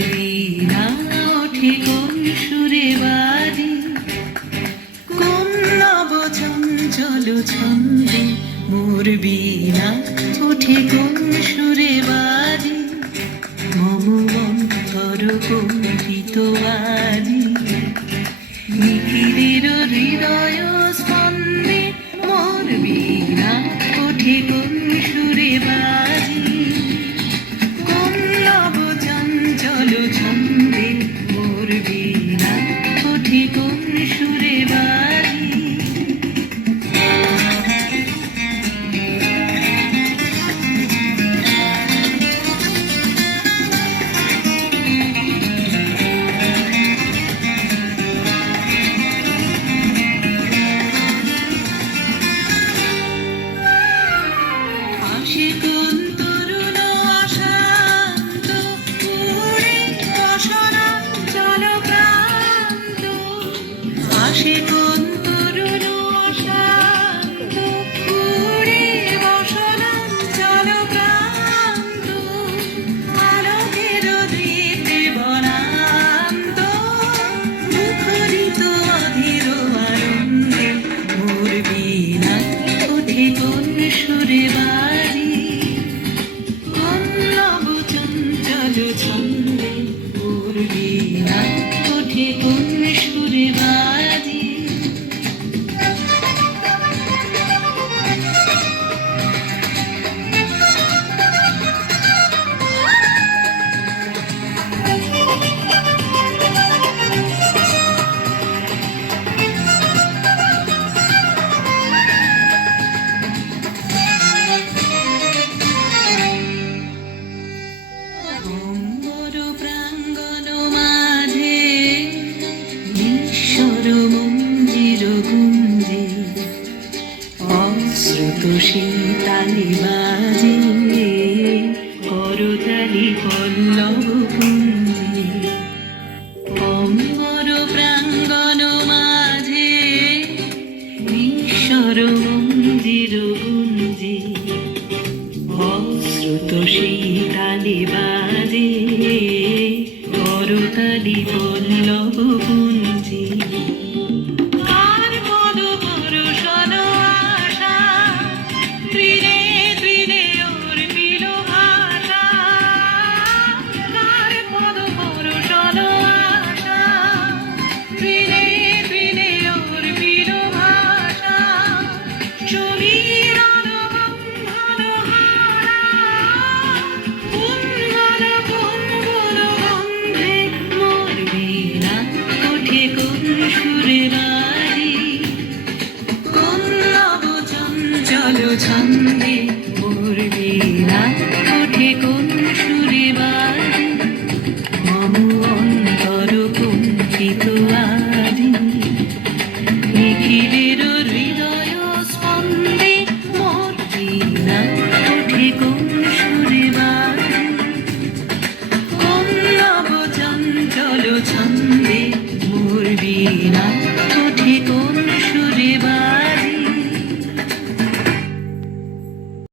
যদি না ওঠে কোন সুরে বাড়ি কোন নবচঞ্চল ছন্দে মরবি না ওঠে কোন সুরে বাড়ি মম অন্তর কম্পিত বাড়ি নিখিলের হৃদয় Shri খুশি তালি বাজে করতালি পল্লব পুঞ্জে অম্বর প্রাঙ্গণ মাঝে ঈশ্বর মন্দির গুঞ্জে। অশ্রুত শীতালি বাজে করতালি পল্লব পুঞ্জে Medina.